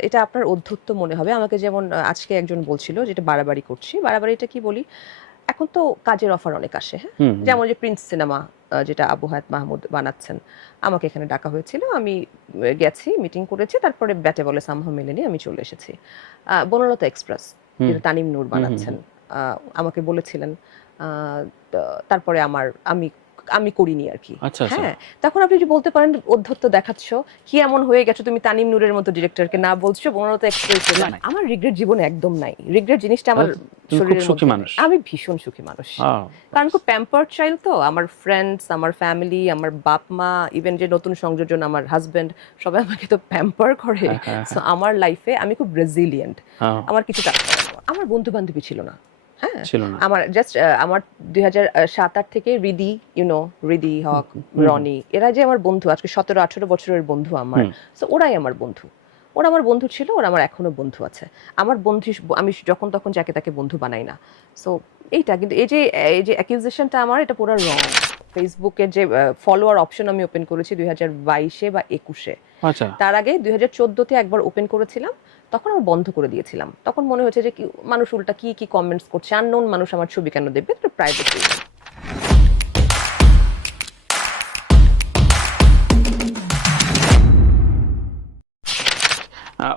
এটা আপনার অধ্যত্ব মনে হবে। আমাকে যেমন আজকে একজন বলছিল যে এটা বাড়াবাড়ি করছি। বাড়াবাড়িটা কি বলি? এখন তো কাজের অফার অনেক আসে, হ্যাঁ? হুম, হুম। যেমন যে 'প্রিন্স' সিনেমা যেটা আবু হায়াত মাহমুদ বানাচ্ছেন। আমাকে এখানে ডাকা হয়েছিল। আমি গেছি, মিটিং করেছি। তারপরে ব্যাটে বলে সামহাও মেলেনি, আমি চলে এসেছি। 'বনলতা এক্সপ্রেস' হুম, যেটা তানিম নূর হুম, হুম, বানাচ্ছেন। হুম। আ আমাকে বলেছিলেন। আ তা তারপরে আমি আমি করিনি আরকি। আচ্ছা, আচ্ছা। হ্যাঁ? তখন আপনি যদি বলতে পারেন অধ্যত্ব দেখাচ্ছ, কি এমন হয়ে গেছো তুমি তানিম নূরের মতো ডিরেক্টরকে না বলছো 'বনলতা এক্সপ্রেস' না, নাই। আমার রিগ্রেট জীবনে একদম নাই। রিগ্রেট জিনিসটা আমার তাহলে তুমি খুব শরীরের সুখী মধ্যে নাই। মানুষ। আমি ভীষণ সুখী মানুষ। ও কারণ ব্যাস। খুব প্যাম্পার্ড চাইল্ড তো। আমার ফ্রেন্ডস, আমার ফ্যামিলি, আমার বাপ-মা, ইভেন যে নতুন সংযোজন আমার হাসব্যান্ড, সবাই আমাকে তো প্যাম্পার করে। হ্যাঁ, হ্যাঁ, সো হ্যাঁ। আমার লাইফে আমি খুব রেজিলিয়েন্ট। ও আমার কিছু কাজ করার পর। আমার বন্ধু-বান্ধবী ছিল না। হ্যাঁ? ছিল না। আমার জাস্ট আমার ২০০৭-৮ থেকে রিদি, রিদি হুম, হক, হুম, হুম, হুম, রনি এরা যে আমার বন্ধু আজকে ১৭-১৮ বছরের বন্ধু আমার। হুম। সো ওরাই আমার বন্ধু। ওরা আমার বন্ধু ছিল, ওরা আমার এখনো বন্ধু আছে। আমার বন্ধু আমি যখন তখন যাকে তাকে বন্ধু বানাই না। সো এইটা কিন্তু এই যে অ্যাকিউজেশনটা আমার এটা পুরা রং। ফেসবুকের যে ফলোয়ার অপশন আমি ওপেন করেছি ২০২২ এ বা ২১ এ। আচ্ছা। তার আগে ২০১৪ তে একবার ওপেন করেছিলাম। তখন আমি বন্ধ করে দিয়েছিলাম। তখন মনে হয়েছে যে মানুষ উল্টা কি কমেন্টস করছে। আননোন মানুষ আমার ছবি কেন দেখবে? এটা প্রাইভেসি।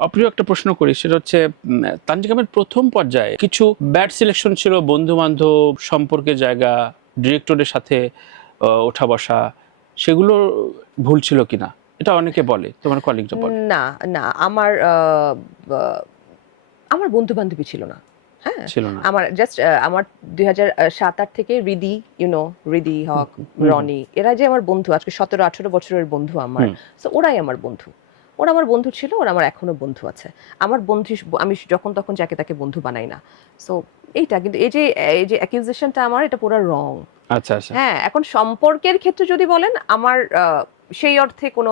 অপ্রিয় একটা প্রশ্ন করি, সেটা হচ্ছে তানজিকামের প্রথম পর্যায়ে কিছু ব্যাড সিলেকশন ছিল, বন্ধু-বান্ধব, সম্পর্কের জায়গা, ডিরেক্টরের সাথে ওঠা বসা, সেগুলো ভুল ছিল কিনা? এটা অনেকে বলে, তোমার কলিগরা বলে। না, না আমার বা আমার বন্ধু-বান্ধবী ছিল না। হ্যাঁ? ছিল না। আমার জাস্ট আমার ২০০৭-৮ থেকে রিদি হুম, হক, হুম, হুম, রনি এরা যে আমার বন্ধু আজকে ১৭-১৮ বছরের বন্ধু আমার। হুম। সো ওরাই আমার বন্ধু। ওরা আমার বন্ধু ছিল, ওরা আমার এখনো বন্ধু আছে। আমার বন্ধু আমি যখন তখন যাকে তাকে বন্ধু বানাই না। সো এইটা কিন্তু এই যে অ্যাকিউজেশনটা আমার এটা পুরা রং। আচ্ছা, আচ্ছা। হ্যাঁ, এখন সম্পর্কের ক্ষেত্রে যদি বলেন আমার সেই অর্থে কোনো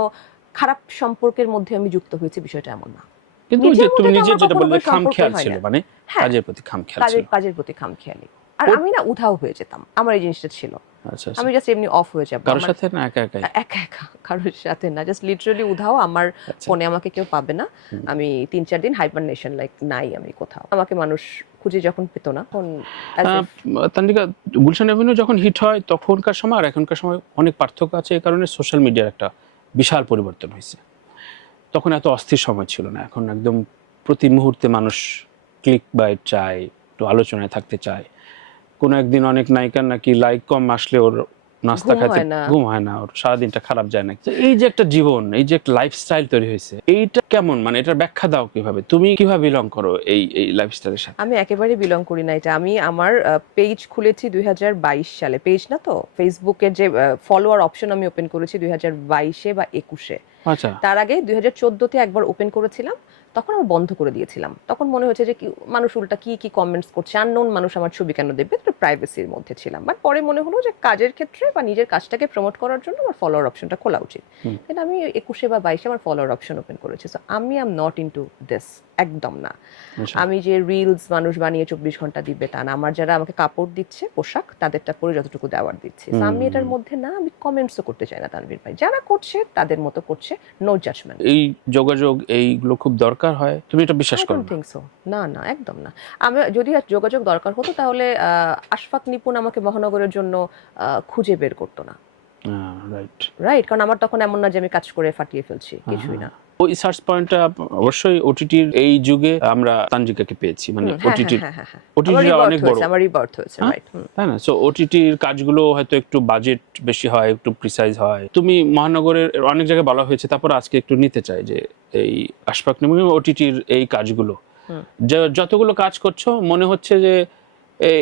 খারাপ সম্পর্কের মধ্যে আমি যুক্ত হয়েছি বিষয়টা এমন না। কিন্তু ওই যে নিজের তুমি মধ্যে তো নিজে আমার যেটা কখনো বললে কোনো খামখেয়াল সম্পর্কই হয় ছিল, না। মানে হ্যাঁ, কাজের প্রতি খামখেয়াল ছিল। কাজের প্রতি খামখেয়ালি। আর ওর আমি না উধাও হয়ে যেতাম। আমার এই জিনিসটা ছিল। আচ্ছা, আচ্ছা। আমি জাস্ট এমনি অফ হয়ে যাব। কারো আমার সাথে না একা একাই? একা কারোর সাথে না। জাস্ট লিটারালি উধাও। আমার আচ্ছা। ফোনে আমাকে কেউ পাবে না। হুম। আমি ৩-৪ দিন হাইবারনেশন লাইক নাই আমি কোথাও। আমাকে মানুষ খুঁজে যখন পেত না, তখন অ্যাজ আহ, ইফ তানজিকা, গুলশান এভিনিউ যখন হিট হয় তখনকার সময় আর এখনকার সময় অনেক পার্থক্য আছে, এই কারণে সোশ্যাল মিডিয়ার একটা বিশাল পরিবর্তন হয়েছে। তখন এত অস্থির সময় ছিল না, এখন একদম প্রতি মুহূর্তে মানুষ ক্লিক বাইট চায়, একটু আলোচনায় থাকতে চায়। কোনো একদিন অনেক নায়িকার নাকি লাইক কম আসলে ওর নাস্তা ঘুম খাইতে হয় না। ঘুম হয় না, ওর সারাদিনটা খারাপ যায় না। তো এই যে একটা জীবন, এই যে একটা লাইফস্টাইল তৈরি হয়েছে, এইটা কেমন, মানে এটার ব্যাখ্যা দাও কিভাবে? তুমি কিভাবে বিলং করো এই লাইফস্টাইলের সাথে? আমি একেবারেই বিলং করি না এটা। আমি আমার পেজ খুলেছি ২০২২ সালে। পেজ না তো, ফেসবুকের যে ফলোয়ার অপশন আমি ওপেন করেছি ২০২২ এ বা ২১ এ। আচ্ছা। তার আগে ২০১৪ তে একবার ওপেন করেছিলাম। তখন আমি বন্ধ করে দিয়েছিলাম। তখন মনে হয়েছে যে মানুষ উল্টা কি কমেন্টস করছে। আননোন মানুষ আমার ছবি কেন দেখবে? এটা প্রাইভেসির মধ্যে ছিলাম। বাট পরে মনে হলো যে কাজের ক্ষেত্রে বা নিজের কাজটাকে প্রমোট করার জন্য আমার ফলোয়ার অপশনটা খোলা উচিত। হুম। দেন আমি ২১ এ বা ২২ এ আমার ফলোয়ার অপশন ওপেন করেছি। সো আমি এম নট ইনটু দিস। একদম না। আচ্ছা। আমি যে রিলস মানুষ বানিয়ে ২৪ ঘন্টা দিবে তা না। আমার যারা আমাকে কাপড় দিচ্ছে, পোশাক তাদেরটা পরে যতটুকু দেওয়ার দিচ্ছি। সো আমি এটার হুম। মধ্যে না, আমি কমেন্টসও করতে চাই না তানভীর ভাই। যারা করছে তাদের মতো করছে। No judgement. এই যোগাযোগ এইগুলো খুব দরকার হয়, তুমি এটা বিশ্বাস আই করো ডোন্ট না? Think so. না, না, একদম না। আমি যদি যোগাযোগ দরকার হতো তাহলে আশফাক নিপুণ আমাকে মহানগরের জন্য খুঁজে বের করত না। রাইট। রাইট? কারণ আমার তখন এমন না যে আমি কাজ করে ফাটিয়ে ফেলছি। হ্যাঁ, কিছুই হ্যাঁ। না। ওই সার্চ পয়েন্টটা অবশ্যই ওটিটির এই যুগে আমরা তানজিকাকে পেয়েছি, মানে হুম, হ্যাঁ, হ্যাঁ, ওটিটির, হ্যাঁ, হ্যাঁ, হ্যাঁ। আমার ওটিটিটা রিবার্থ অনেক বড়। হয়েছে, আমার রিবার্থ হয়েছে। হ্যাঁ, রাইট। হুম। তাই না? সো ওটিটির কাজগুলো হয়তো একটু বাজেট বেশি হয়, একটু প্রিসাইজ হয়। তুমি মহানগরের অনেক জায়গায় বলা হয়েছে, তারপর আজকে একটু নিতে চাই যে এই আশফাক নিপুণ ওটিটির এই কাজগুলো, হুম। যতগুলো কাজ করছো মনে হচ্ছে যে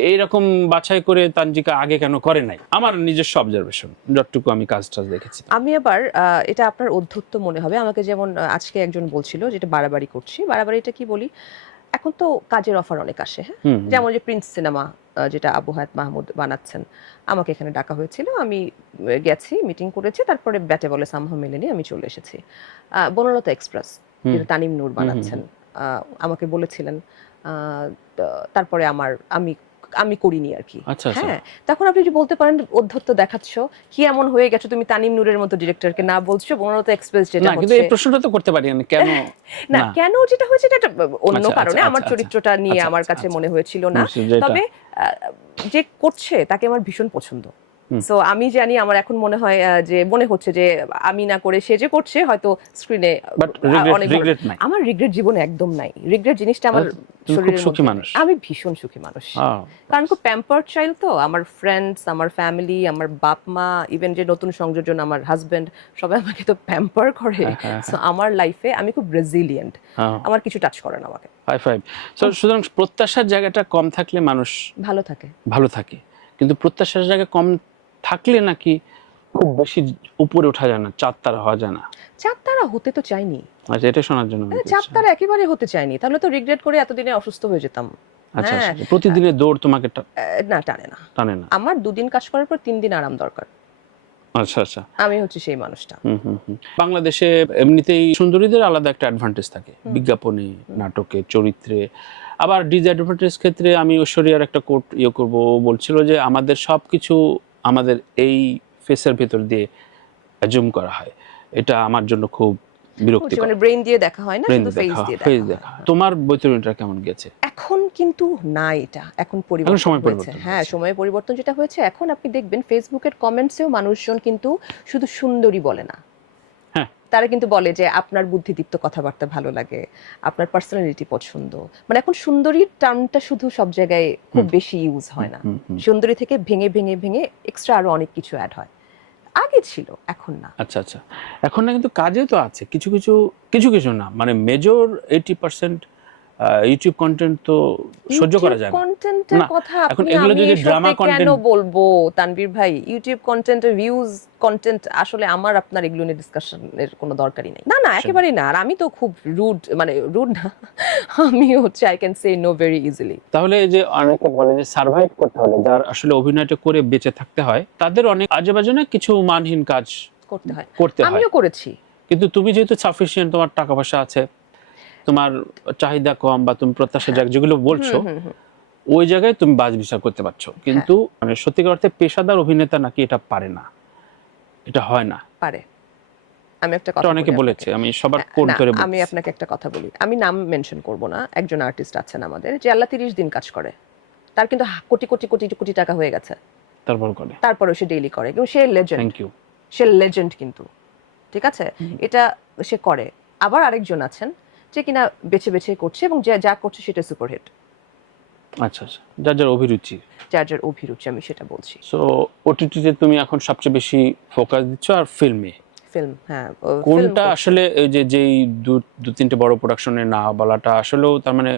এইরকম বাছাই করে তানজিকা আগে কেন করে নাই, আমার নিজস্ব অবজারভেশন যতটুকু আমি কাজ টাজ দেখেছি। আমি আবার এটা আপনার অধ্যত্ব মনে হবে। আমাকে যেমন আজকে একজন বলছিল যে এটা বাড়াবাড়ি করছি। বাড়াবাড়িটা কি বলি? এখন তো কাজের অফার অনেক আসে, হ্যাঁ? হুম, হুম, যেমন যে 'প্রিন্স' সিনেমা যেটা আবু হায়াত মাহমুদ বানাচ্ছেন। আমাকে এখানে ডাকা হয়েছিল। আমি গেছি, মিটিং করেছি। তারপরে ব্যাটে বলে সামহাও মেলেনি, আমি চলে এসেছি। 'বনলতা এক্সপ্রেস' হুম, যেটা তানিম নূর হুম, হুম, বানাচ্ছেন। হুম। আ আমাকে বলেছিলেন। আ তা তারপরে আমি আমি করিনি আর কি। আচ্ছা, আচ্ছা। হ্যাঁ, তখন আপনি যদি বলতে পারেন অধ্যত্ত দেখাচ্ছ, কি এমন হয়ে গেছো তুমি তানিম নূরের মতো ডিরেক্টরকে না বলছো, বঙ্গবন্ধু এক্সপ্রেস যেটা না, কিন্তু হচ্ছে এই প্রশ্নটা তো করতে পারি না, কেন না না? কেন যেটা হয়েছে এটা একটা অন্য আচ্ছা, কারণে আচ্ছা, আমার আচ্ছা, চরিত্রটা নিয়ে আচ্ছা, আমার আচ্ছা, কাছে আচ্ছা। মনে হয়েছিল না। যেটা তবে যে করছে তাকে আমার ভীষণ পছন্দ। সো আমি জানি আমার এখন মনে হয় যে মনে হচ্ছে যে আমি না করে সে যে করছে হয়তো স্ক্রিনে বাট অনেক রিগ্রেট নাই। আমার রিগ্রেট জীবনে একদম নাই। রিগ্রেট জিনিসটা আমার তুমি খুব শরীরের সুখী মধ্যে মানুষ। নেই। আমি ভীষণ সুখী মানুষ। কারণ খুব প্যাম্পার্ড চাইল্ড তো, আমার ফ্রেন্ডস, আমার ফ্যামিলি, আমার বাপ মা, ইভেন যে নতুন সংযোজন আমার হাজবেন্ড, সবাই আমাকে তো প্যাম্পার করে। সো আমার লাইফে আমি খুব রেজিলিয়েন্ট, আমার কিছু টাচ করে না আমাকে। High five. সো সুতরাং প্রত্যাশার জায়গাটা কম থাকলে মানুষ ভালো থাকে। ভালো থাকে, কিন্তু প্রত্যাশার জায়গা কম থাকলে নাকি খুব বেশি উপরে ওঠা যায় না, চাঁদ তারা হওয়া যায় না। চাঁদ তারা হতে তো চাইনি। আচ্ছা, এটা শোনার জন্য চাঁদ তারা একেবারে হতে চাইনি, তাহলে তো রিগ্রেট করে এতদিনে অসুস্থ হয়ে যেতাম। আচ্ছা, হ্যাঁ, প্রতিদিনের দৌড় তোমাকে না টানে না। টানে না। আমার 2 দিন কাজ করার পর 3 দিন আরাম দরকার। আচ্ছা, আচ্ছা। আমি হচ্ছে সেই মানুষটা। বাংলাদেশে এমনিতেই সুন্দরীদের আলাদা একটা অ্যাডভান্টেজ থাকে, বিজ্ঞাপনে, নাটকে, চরিত্রে। আবার ডিসঅ্যাডভান্টেজ ক্ষেত্রে আমি ঐশ্বরিয়ার একটা কোট করবো, ও বলছিল যে আমাদের সবকিছু আমাদের এই ফেসের ভেতর দিয়ে অ্যাজুম করা হয়, এটা আমার জন্য খুব বিরক্তিকর। মানে ব্রেইন দিয়ে দেখা হয় না, শুধু ফেস দিয়ে দেখা হয়। তোমার বৈতরণীটা কেমন গেছে? এখন কিন্তু না, এটা এখন পরিবর্তন সময় হয়েছে। পরিবর্তন হ্যাঁ, হয়েছে। সময় পরিবর্তন যেটা হয়েছে, এখন আপনি দেখবেন ফেসবুকের কমেন্টসেও মানুষজন কিন্তু শুধু সুন্দরী বলে না, হ্যাঁ, তারা কিন্তু বলে যে আপনার বুদ্ধিদীপ্ত কথাবার্তা ভালো লাগে, আপনার পার্সোনালিটি পছন্দ। মানে এখন সুন্দরীর টার্মটা শুধু সব জায়গায় খুব বেশি ইউজ হয় না। সুন্দরী থেকে ভেঙে ভেঙে ভেঙে এক্সট্রা আরো অনেক কিছু অ্যাড হয়। আগে ছিল, এখন না। আচ্ছা, আচ্ছা। এখন না, কিন্তু কাজে তো আছে কিছু কিছু কিছু কিছু না, মানে মেজর 80% ইউটিউব কন্টেন্ট তো সহ্য করা যায় না। কন্টেন্টের না, কথা এখন আপনি এগুলো আমি যদি এসবে ড্রামা কেন কন্টেন্ট, বলবো তানভীর ভাই? ইউটিউব কন্টেন্টের ভিউজ কন্টেন্ট আসলে আমার আপনার এগুলো নিয়ে ডিসকাশনের কোনো দরকারই নাই। না না, একেবারেই না। আর আমি তো খুব রুড, মানে রুড না, আমি হচ্ছে I can say no very easily. তাহলে এই যে অনেকে বলে যে সার্ভাইভ করতে হলে যার আসলে অভিনয়টা করে বেঁচে থাকতে হয়, তাদের অনেক আজেবাজে না কিছু মানহীন কাজ করতে হয়। আমিও করেছি। কিন্তু তুমি যেহেতু সাফিসিয়েন্ট, তোমার টাকা পয়সা আছে, তোমার চাহিদা কম, বা তুমি প্রত্যাশা যেগুলো বলছো, ওই জায়গায় তুমি বাজ বিচার করতে পারছো। কিন্তু মানে সত্যিকার অর্থে পেশাদার অভিনেতা নাকি এটা পারে না, এটা হয় না। পারে। আমি একটা কথা অনেকে বলেছে, আমি সবার কোট ধরে বলছি। আমি আপনাকে একটা কথা বলি, আমি নাম মেনশন করব না। একজন আর্টিস্ট আছেন আমাদের, যে আল্লাহ 30 দিন কাজ করে, তার কিন্তু কোটি কোটি কোটি কোটি টাকা হয়ে গেছে, তারপরেও সে ডেইলি করে, কিন্তু সে লেজেন্ড। Thank you. সে লেজেন্ড কিন্তু, ঠিক আছে, এটা সে করে। আবার আরেকজন আছেন যে কিনা বেছে বেছে করছে, এবং যা করছে সেটা সুপারহিট। আচ্ছা, আচ্ছা। যার যার অভিরুচি, আমি সেটা বলছি। সো ওটিটিতে তুমি এখন সবচেয়ে বেশি ফোকাস দিচ্ছ, আর ফিল্মে? ফিল্ম, হ্যাঁ। কোনটা আসলে যেই দু তিনটে বড় প্রোডাকশনে না বলাটা আসলেও তার মানে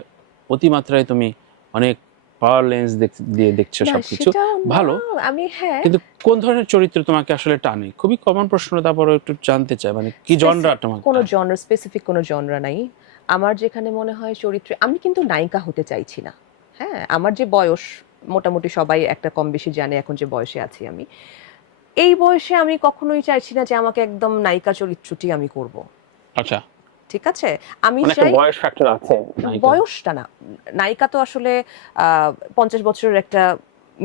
অতিমাত্রায় তুমি অনেক পাওয়ার লেন্স দিয়ে দেখছো সবকিছু ভালো। আমি হ্যাঁ, কিন্তু কোন ধরনের চরিত্র তোমাকে আসলে টানে? খুবই কমন প্রশ্ন, তারপরে একটু জানতে চাই, মানে কি জনরা তোমাকে? কোনো জনরা, স্পেসিফিক কোনো জনরা নাই আমার। যেখানে মনে হয় চরিত্রে, আমি কিন্তু নায়িকা হতে চাইছি না। হ্যাঁ, আমার যে বয়স, মোটামুটি সবাই একটা কম বেশি জানে এখন যে বয়সে আছি আমি, এই বয়সে আমি কখনোই চাইছি না যে আমাকে একদম নায়িকা চরিত্রটি আমি করব। আচ্ছা, ঠিক আছে, আমি চাই বয়স ফ্যাক্টর আছে, বয়সটা না। নায়িকা তো আসলে 50 বছরের একটা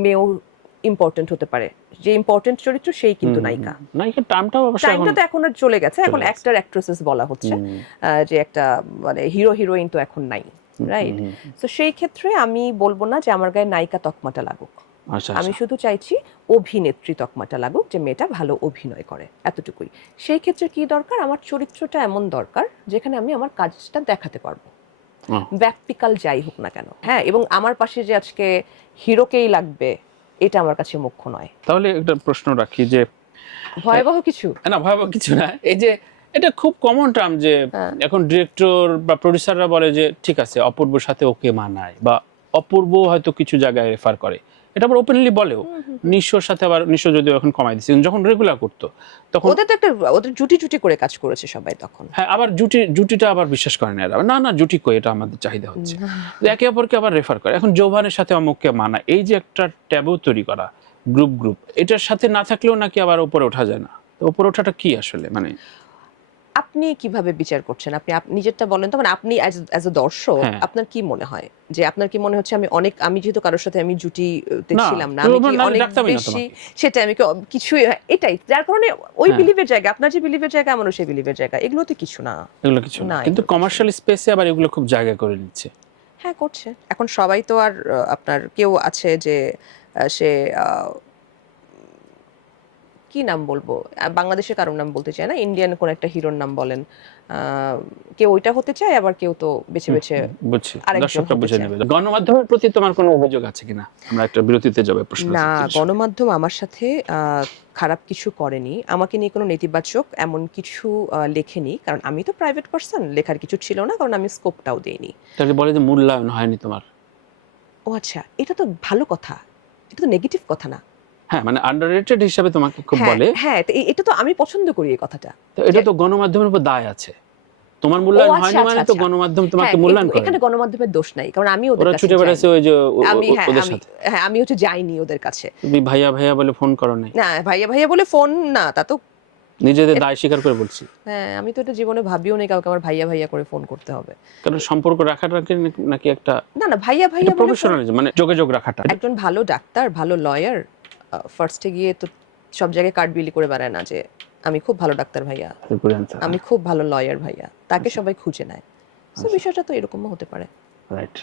মেয়েও ইম্পর্টেন্ট হতে পারে, যে ইম্পর্টেন্ট চরিত্র সেই কিন্তু নায়িকা। নায়িকার টার্মটাও টাইমটা তো এখন আর চলে গেছে, এখন অ্যাক্টর অ্যাক্ট্রেসেস বলা হচ্ছে, যে একটা মানে হিরো হিরোইন তো এখন নাই, রাইট? তো সেই ক্ষেত্রে আমি বলবো না যে আমার গায়ে নায়িকা তকমাটা লাগুক। আমি শুধু চাইছি অভিনেত্রী তকমাটা লাগুক, যে মেয়েটা ভালো অভিনয় করে, এতটুকুই। সেই ক্ষেত্রে কি দরকার? আমার চরিত্রটা এমন দরকার যেখানে আমি আমার কাজটা দেখাতে পারবো, ব্যাকপিকাল যাই হোক না কেন। হ্যাঁ, এবং আমার পাশে যে আজকে হিরোকেই লাগবে, এটা আমার কাছে মুখ্য নয়। তাহলে একটা প্রশ্ন রাখি, যে ভয়াবহ কিছু না, ভয়াবহ কিছু না, এই যে এটা খুব কমন টার্ম, যে এখন ডিরেক্টর বা প্রডিউসাররা বলে যে ঠিক আছে, অপূর্বর সাথে ওকে মানায়, বা অপূর্ব হয়তো কিছু জায়গায় রেফার করে, এটা আবার ওপেনলি বলেও। নিশোর সাথে আবার, নিশো যদিও এখন কমাই দিচ্ছে, যখন রেগুলার করতো তখন ওদের তো একটা, ওদের জুটি জুটি করে কাজ করেছে সবাই তখন। হ্যাঁ, আবার জুটিটা আবার বিশ্বাস করে না এরা, না জুটি কই, এটা আমাদের চাহিদা হচ্ছে, একে অপরকে আবার রেফার করে। এখন যৌবনের সাথে অমুককে মানা, এই যে একটা ট্যাবু তৈরি করা, গ্রুপ এটার সাথে না থাকলেও নাকি আবার উপরে ওঠা যায় না। তো উপরে ওঠাটা কি আসলে, মানে আপনি কিভাবে বিচার করছেন? আপনি নিজেরটা বলেন তো, মানে আপনি অ্যাজ এ দর্শক হ্যাঁ। আপনার কি মনে হয়? যে আপনার কি মনে হচ্ছে আমি যেহেতু কারোর সাথে আমি জুটিতে না, ছিলাম না, তুমি আমি কি নাহলে অনেক ডাকতামই না বেশি তোমাকে। সেটাই আমি কি কিছুই এটাই। যার কারণে ওই হ্যাঁ। বিলিভের জায়গা, আপনার যে বিলিভের জায়গা আমারও সেই বিলিভের জায়গা। এগুলো তো কিছু না। এগুলো কিছু না, না, কিন্তু এগুলো কিছু না। কমার্শিয়াল স্পেসে আবার এগুলো খুব জায়গা করে নিচ্ছে। হ্যাঁ, করছে। এখন সবাই তো আর আপনার কেউ আছে যে সে আ কি নাম বলবো? বাংলাদেশের কারোর নাম বলতে চাই না। ইন্ডিয়ান কোন একটা হিরোর নাম বলেন। আ কেউ ওইটা হতে চায়, আবার কেউ তো বেছে, বেছে বুঝছি, আরেকজন দর্শকরা হতে বুঝে চায়। নেবে। গণমাধ্যমের প্রতি তোমার কোনো অভিযোগ আছে কিনা? আমরা একটা বিরতিতে যাবো প্রশ্ন না, জিনিস। গণমাধ্যম আমার সাথে খারাপ কিছু করেনি। আমাকে নিয়ে কোনো নেতিবাচক এমন কিছু লেখেনি। কারণ আমি তো প্রাইভেট পারসন, লেখার কিছু ছিল না। কারণ আমি স্কোপটাও দেইনি। তাহলে বলে যে মূল্যায়ন হয়নি তোমার। ও আচ্ছা, এটা তো ভালো কথা। এটা তো নেগেটিভ কথা না। হ্যাঁ, মানে আন্ডাররেটেড হিসাবে তোমাকে খুব হ্যাঁ, বলে। হ্যাঁ, তো এটা তো আমি পছন্দ করি এই কথাটা। তো এটা যে তো গণমাধ্যমের উপর দায় আছে। তোমার ও মূল্যায়ন আচ্ছা, হয়নি আচ্ছা, মানে তো আচ্ছা। গণমাধ্যম তোমাকে হ্যাঁ, কিন্তু মূল্যায়ন এখানে করেনি। গণমাধ্যমের দোষ নাই। কারণ আমি ওদের ওরা কাছে ছুটে বেড়াচ্ছে যাইনি। ওই যে হ্যাঁ, ওদের সাথে। আমি হচ্ছে যাইনি ওদের কাছে। তুমি ভাইয়া ভাইয়া বলে ফোন করো নাই। না, ভাইয়া, ভাইয়া বলে ফোন না, তা তো নিজেদের দায় স্বীকার করে বলছি। হ্যাঁ, আমি তো এটা জীবনে ভাবিও নি কাউকে আমার ভাইয়া, ভাইয়া করে ফোন করতে হবে। কারণ সম্পর্ক রাখাটা নাকি একটা না, না, ভাইয়া, এটা ভাইয়া বলে ফোন প্রফেশনালিজম, মানে যোগাযোগ রাখাটা। একজন ভালো ডাক্তার, ভালো লয়ার ফার্স্ট এ গিয়ে তো সব জায়গায় কার্ড বিলি করে বেড়ায় না যে আমি খুব ভালো ডাক্তার ভাইয়া, আমি খুব ভালো লয়ার ভাইয়া। তাকে সবাই খুঁজে নেয়। সো বিষয়টা তো এরকমও হতে পারে। রাইট।